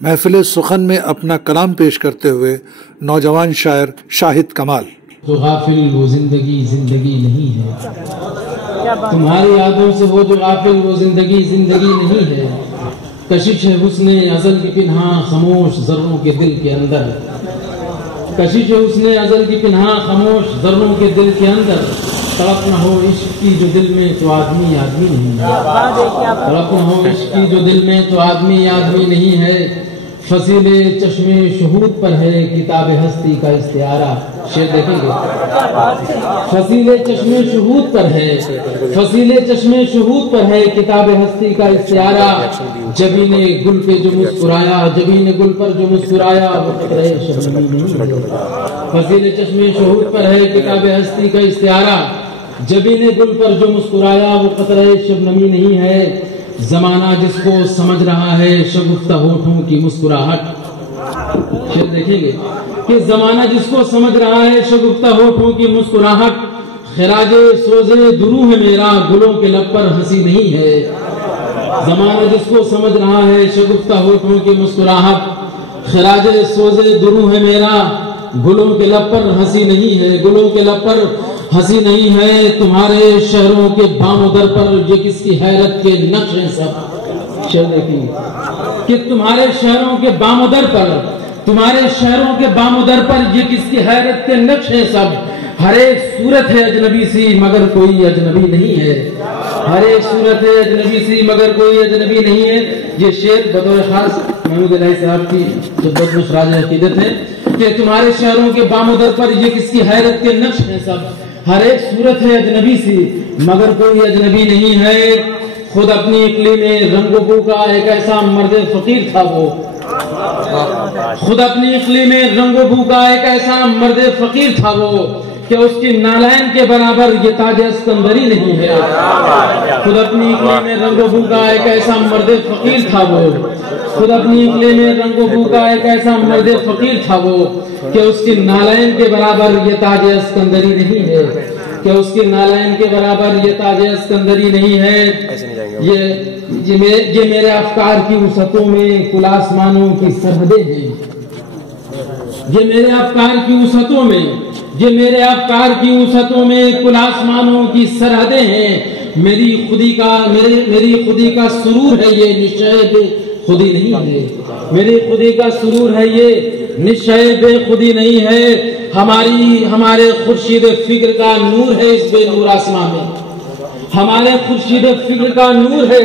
محفل سخن میں اپنا کلام پیش کرتے ہوئے نوجوان شاعر شاہد کمال. تو غافل وہ زندگی زندگی نہیں ہے، تمہاری یادوں سے وہ جو غافل وہ زندگی زندگی نہیں ہے. کشش ہے حسن ازل کی پنہاں خاموش ذروں کے دل کے اندر، کشش ہے حسن ازل کی پنہاں خاموش ذروں کے دل کے اندر. تڑپ نہ ہو عشق کی جو دل میں تو آدمی آدمی نہیں ہے، تڑپ نہ ہو عشق کی جو دل میں تو آدمی آدمی نہیں ہے. فصیل چشم شہود پر ہے کتاب ہستی کا استعارہ. شعر دیکھیں گے. فصیل چشم شہود پر ہے، فصیل چشم شہود پر ہے کتاب ہستی کا استعارہ. جبی نے گل پہ جو مسکرایا، جبی نے گل پر جو مسکرایا وہ قطرہ شبنمی نہیں ہے. فصیل چشم شہود پر ہے کتاب ہستی کا استعارہ. جبی نے گل پر جو مسکرایا وہ قطرہ شبنمی نہیں ہے. زمانہ جس کو سمجھ رہا ہے شگفتہ ہونٹوں کی مسکراہٹ. شعر دیکھیں گے کہ زمانہ جس کو سمجھ رہا ہے شگفتہ ہونٹوں کی مسکراہٹ. خراج سوزے درو ہے میرا گلوں کے لب پر ہنسی نہیں ہے. زمانہ جس کو سمجھ رہا ہے شگفتہ ہونٹوں کی مسکراہٹ. خراج سوزے درو ہے میرا گلوں کے لب پر ہنسی نہیں ہے، گلوں کے لب پر ہنسی نہیں ہے. تمہارے شہروں کے بام و در پر یہ کس کی حیرت کے نقش ہیں سب. شعر دیکھیں کہ تمہارے شہروں کے بام و در پر، تمہارے شہروں کے بام و در پر یہ کس کی حیرت کے نقش ہیں سب. ہر ایک صورت ہے اجنبی سی مگر کوئی اجنبی نہیں ہے، ہر ایک صورت ہے اجنبی سی مگر کوئی اجنبی نہیں ہے. یہ شعر بطور خاص محمود الہی صاحب کی خدمت میں خراج عقیدت ہے کہ تمہارے شہروں کے بام و در پر یہ کس کی حیرت کے نقش ہیں سب. ہر ایک صورت ہے اجنبی سی مگر کوئی اجنبی نہیں ہے. خود اپنی اقلی میں رنگ و بو کا ایک ایسا مرد فقیر تھا وہ، خود اپنی اقلی میں رنگ و بو کا ایک ایسا مرد فقیر تھا وہ کہ اس کی نالین کے برابر یہ تاج اسکندری نہیں ہے. خود اپنی اقلی میں رنگ و بو کا ایک ایسا مرد فقیر تھا وہ، خود اپنی اقلی میں رنگ و بو کا ایک ایسا مرد فقیر تھا وہ کہ اس کی نالین کے برابر یہ تاج اسکندری نہیں ہے، کہ اس کی نالین کے برابر یہ تاج اسکندری نہیں ہے. یہ میرے افکار کی وسعتوں میں کل آسمانوں کی سرحدیں ہیں. یہ میرے افکار کی وسعتوں میں، یہ میرے افکار کی وسعتوں میں کل آسمانوں کی سرحدیں ہیں. میری خودی کا سرور ہے یہ نشے بے خودی نہیں ہے، میری خودی کا سرور ہے یہ نشے بے خودی نہیں ہے. ہمارے خورشید فکر کا نور ہے اس بے نور آسمان میں، ہمارے خورشید فکر کا نور ہے.